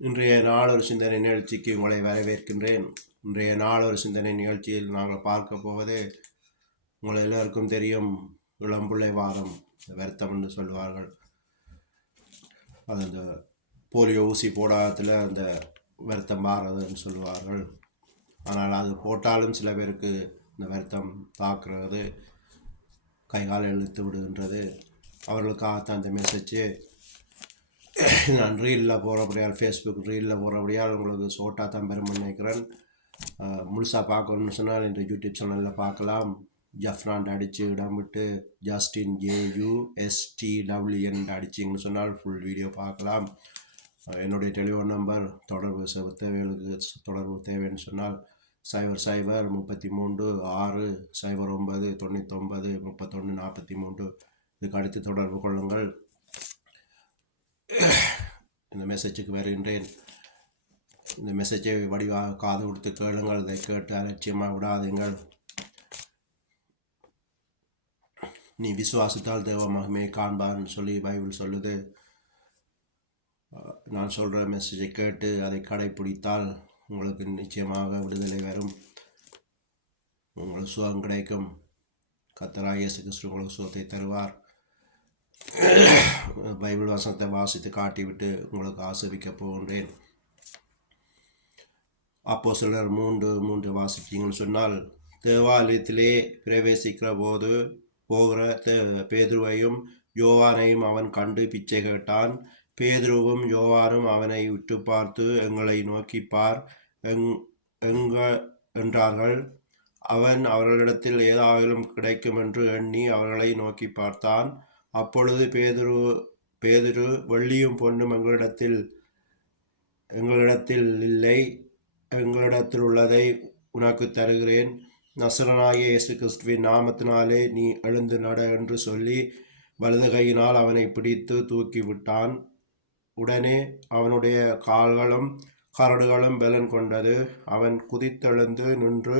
இன்றைய நாள் ஒரு சிந்தனை நிகழ்ச்சிக்கு உங்களை வரவேற்கின்றேன். இன்றைய நாள் ஒரு சிந்தனை நிகழ்ச்சியில் நாங்கள் பார்க்க போவது, உங்கள் எல்லோருக்கும் தெரியும், இளம்பிள்ளை வாதம் வருத்தம் என்று சொல்வார்கள். அது அந்த போலியோ ஊசி போடாதத்தில் அந்த வருத்தம் மாறுறதுன்னு சொல்லுவார்கள். ஆனால் அது போட்டாலும் சில பேருக்கு இந்த வருத்தம் தாக்குறது, கைகால் இழுத்து விடுகின்றது. அவர்களுக்காகத்தான் அந்த மெசேஜ். நான் ரீலில் போகிறபடியால், ஃபேஸ்புக் ரீலில் போகிறபடியால் உங்களுக்கு ஷோர்ட்டாக தான் பெரும் நினைக்கிறேன். முழுசாக பார்க்கணும்னு சொன்னால் இந்த யூடியூப் சேனலில் பார்க்கலாம். ஜஃப்ரான் அடித்து இடம் விட்டு ஜஸ்டின் JUSTWN அடிச்சிங்கன்னு சொன்னால் ஃபுல் வீடியோ பார்க்கலாம். என்னுடைய டெலிஃபோன் நம்பர் தொடர்பு தேவைகளுக்கு தொடர்பு தேவைன்னு சொன்னால் 003360099939 இதுக்கு அடுத்து தொடர்பு கொள்ளுங்கள். இந்த மெசேஜுக்கு வருகின்றேன். இந்த மெசேஜை வடிவாக காது கொடுத்து கேளுங்கள். இதை கேட்டு அலட்சியமாக விடாதீங்கள். நீ விசுவாசித்தால் தேவ மகிமையை காண்பான்னு சொல்லி பைபிள் சொல்லுது. நான் சொல்கிற மெசேஜை கேட்டு அதை கடைப்பிடித்தால் உங்களுக்கு நிச்சயமாக விடுதலை வரும், உங்களுக்கு சுகம் கிடைக்கும். கர்த்தராகிய இயேசு கிறிஸ்து உங்களுக்கு சுகத்தை தருவார். பைபிள் வசனத்தை வாசித்து காட்டிவிட்டு உங்களுக்கு ஆசிர்வதிக்கப் போகின்றேன். அப்போஸ்தலர் 3:3 வாசித்தீங்கன்னு சொன்னால், தேவாலயத்திலே பிரவேசிக்கிற போது போகிற பேதுருவையும் யோவானையும் அவன் கண்டு பிச்சை கேட்டான். பேதுருவும் யோவானும் அவனை உற்று பார்த்து, எங்களை நோக்கி பார் என்றார்கள். அவன் அவர்களிடத்தில் ஏதாகிலும் கிடைக்கும் என்று எண்ணி அவர்களை நோக்கி பார்த்தான். அப்பொழுது பேதுரு வெள்ளியும் பொன்னும் எங்களிடத்தில் இல்லை, எங்களிடத்தில் உள்ளதை உனக்கு தருகிறேன். நசரனாகிய இயேசு கிறிஸ்துவின் நாமத்தினாலே நீ எழுந்து நட என்று சொல்லி வலது கையினால் அவனை பிடித்து தூக்கி விட்டான். உடனே அவனுடைய கால்களும் கரடுகளும் பலன் கொண்டது. அவன் குதித்தெழுந்து நின்று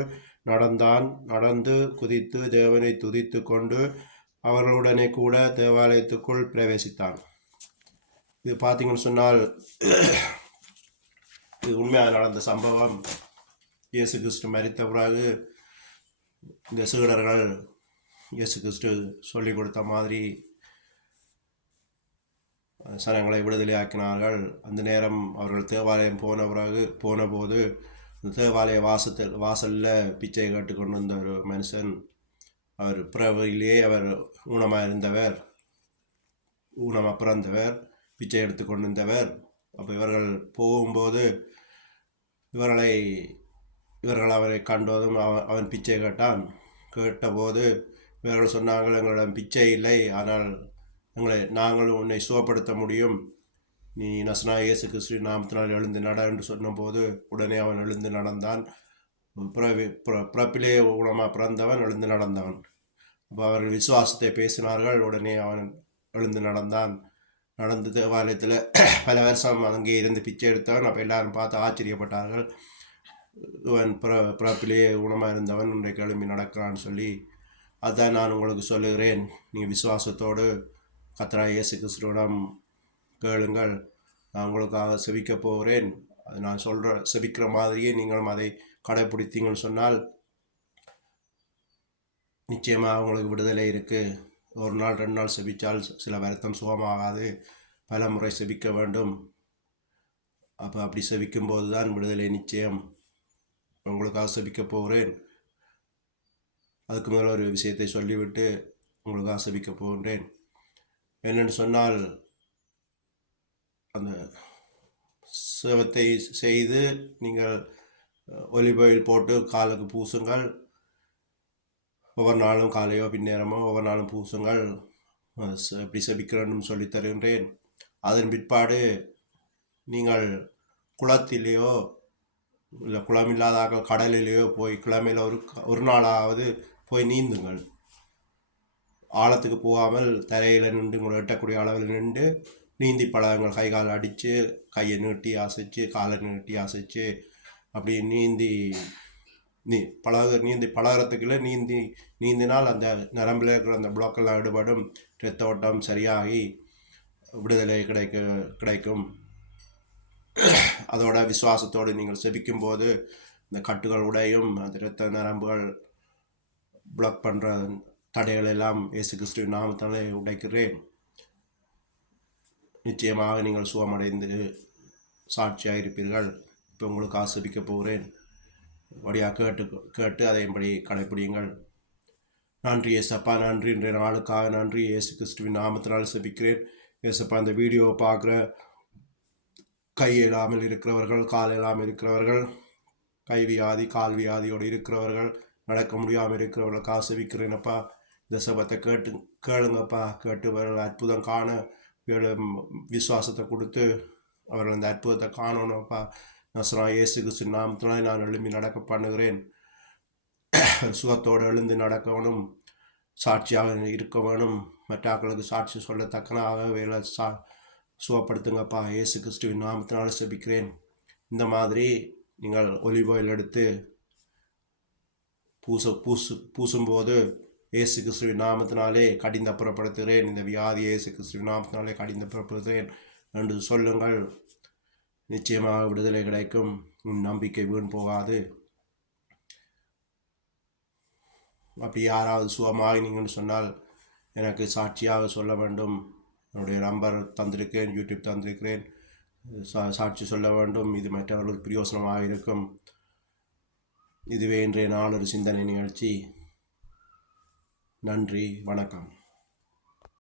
நடந்து குதித்து தேவனை துதித்து கொண்டு அவர்களுடனே கூட தேவாலயத்துக்குள் பிரவேசித்தான். இது பார்த்தீங்கன்னு சொன்னால், இது உண்மையாக நடந்த சம்பவம். இயேசு கிறிஸ்து மரித்த பிறகு இந்த சீடர்கள் இயேசு கிறிஸ்து சொல்லிக் கொடுத்த மாதிரி சனங்களை விடுதலையாக்கினார்கள். அந்த நேரம் அவர்கள் தேவாலயம் போனபோது தேவாலய வாசலில் பிச்சை கேட்டு கொண்டு வந்த ஒரு மனுஷன், அவர் பிறவிலேயே அவர் ஊனமாக பிறந்தவர், பிச்சை எடுத்து கொண்டிருந்தவர். அப்போ இவர்கள் போகும்போது இவர்கள் அவரை கண்டதும் அவன் பிச்சை கேட்டபோது இவர்கள் சொன்னார்கள், எங்களிடம் பிச்சை இல்லை, ஆனால் நாங்கள் உன்னை சுகப்படுத்த முடியும், நீ நசரேனாகிய இயேசு கிறிஸ்து நாமத்தினால் எழுந்து நட என்று சொன்னபோது உடனே அவன் எழுந்து நடந்தான். பிறப்பிலே ஊனமாக பிறந்தவன் எழுந்து நடந்தவன். அப்போ அவர்கள் விசுவாசத்தை பேசினார்கள். உடனே அவன் எழுந்து நடந்து தேவாலயத்தில் பல வருஷம் அங்கே இருந்து பிச்சை எடுத்தவன். அப்போ எல்லாரும் பார்த்து ஆச்சரியப்பட்டார்கள். இவன் பிறப்பிலேயே ஊனமாக இருந்தவன் இன்றைக்கு எழும்பி நடக்கிறான்னு சொல்லி. அதுதான் நான் உங்களுக்கு சொல்லுகிறேன், நீங்கள் விசுவாசத்தோடு கர்த்தராகிய இயேசு கிறிஸ்துவிடம் கேளுங்கள். நான் உங்களுக்காக செபிக்க போகிறேன். அது நான் செபிக்கிற மாதிரியே நீங்களும் அதை கடைப்பிடித்தீங்கன்னு சொன்னால் நிச்சயமாக உங்களுக்கு விடுதலை இருக்குது. ஒரு நாள் 2 நாள் செபித்தால் சில வருத்தம் சுகமாகாது, பல முறை செபிக்க வேண்டும். அப்படி செபிக்கும்போது தான் விடுதலை நிச்சயம். உங்களுக்காக செபிக்க போகிறேன். அதுக்கு மேலே ஒரு விஷயத்தை சொல்லிவிட்டு உங்களுக்காக செபிக்க போகின்றேன். என்னென்னு சொன்னால், அந்த சேவத்தை செய்து நீங்கள் ஒலிவ் ஆயில் போட்டு காலுக்கு பூசுங்கள். ஒவ்வொரு நாளும் காலையோ பின்னேரமோ ஒவ்வொரு நாளும் பூசுங்கள். எப்படி செபிக்கிறேன்னு சொல்லி தருகின்றேன். அதன் பிற்பாடு நீங்கள் குளத்திலேயோ இல்லை குளமில்லாத கடலிலேயோ போய் கிழமையில் ஒரு நாளாவது போய் நீந்துங்கள். ஆழத்துக்கு போகாமல் தரையில் நின்று உங்களை எட்டக்கூடிய அளவில் நின்று நீந்தி பழகுங்கள். கை கால் அடித்து, கையை நீட்டி அசைச்சு, காலை நீட்டி அசைச்சு, அப்படி நீந்தி பழகிறதுக்குள்ள நீந்தினால் அந்த நரம்பில் இருக்கிற அந்த பிளாக்கெல்லாம் ஈடுபடும், இரத்த ஓட்டம் சரியாகி விடுதலை கிடைக்கும். அதோட விசுவாசத்தோடு நீங்கள் செபிக்கும் போது இந்த கட்டுகள் உடையும், அந்த இரத்த நரம்புகள் பிளாக் பண்ணுற தடைகள் எல்லாம் இயேசு கிறிஸ்துவின் நாமத்தாலே உடைக்கிறேன். நிச்சயமாக நீங்கள் சுகமடைந்து சாட்சியாக இருப்பீர்கள். இப்போ உங்களுக்கு ஆசிரிக்க போகிறேன். வழியாக கேட்டு அதையும்படி கடைப்பிடியுங்கள். நன்றி ஏசப்பா, நன்றி இன்றைய நாளுக்காக நன்றி. இயேசு கிறிஸ்துவின் நாமத்தினால் செபிக்கிறேன். ஏசப்பா, இந்த வீடியோவை பார்க்குற கை இல்லாமல் இருக்கிறவர்கள், கால் இல்லாமல் இருக்கிறவர்கள், கை வியாதி கால் வியாதியோடு இருக்கிறவர்கள், நடக்க முடியாமல் இருக்கிறவர்களுக்காக செபிக்கிறேனப்பா. இந்த சபத்தை கேளுங்கப்பா. கேட்டு அற்புதம் காண விசுவாசத்தை கொடுத்து அவர்கள் அந்த அற்புதத்தை காணணும்ப்பா. நசரா இயேசு கிறிஸ்து நாமத்தினாலே நான் எழும்பி நடக்க பண்ணுகிறேன். சுகத்தோடு எழுந்து நடக்க வேணும், சாட்சியாக இருக்க வேணும், மற்றாக்களுக்கு சாட்சி சொல்லத்தக்கனாக வேலை சுகப்படுத்துங்கப்பா. இயேசு கிறிஸ்துவின் நாமத்தினால செபிக்கிறேன். இந்த மாதிரி நீங்கள் ஒலிவ் ஆயில் எடுத்து பூசும்போது இயேசு கிறிஸ்துவின் நாமத்தினாலே கடிந்தப்புறப்படுத்துகிறேன். இந்த வியாதி இயேசு கிறிஸ்துவின் நாமத்தினாலே கடிந்தப்புறப்படுத்துகிறேன் என்று சொல்லுங்கள். நிச்சயமாக விடுதலை கிடைக்கும். உன் நம்பிக்கை வீண் போகாது. அப்படி யாராவது சுகமாகினீங்கன்னு சொன்னால் எனக்கு சாட்சியாக சொல்ல வேண்டும். என்னுடைய நம்பர் தந்திருக்கிறேன், யூடியூப் தந்திருக்கிறேன். சாட்சி சொல்ல வேண்டும். இது மற்றவர்களுக்கு பிரயோசனமாக இருக்கும். இதுவே இன்றைய நாளொரு சிந்தனை நிகழ்ச்சி. நன்றி, வணக்கம்.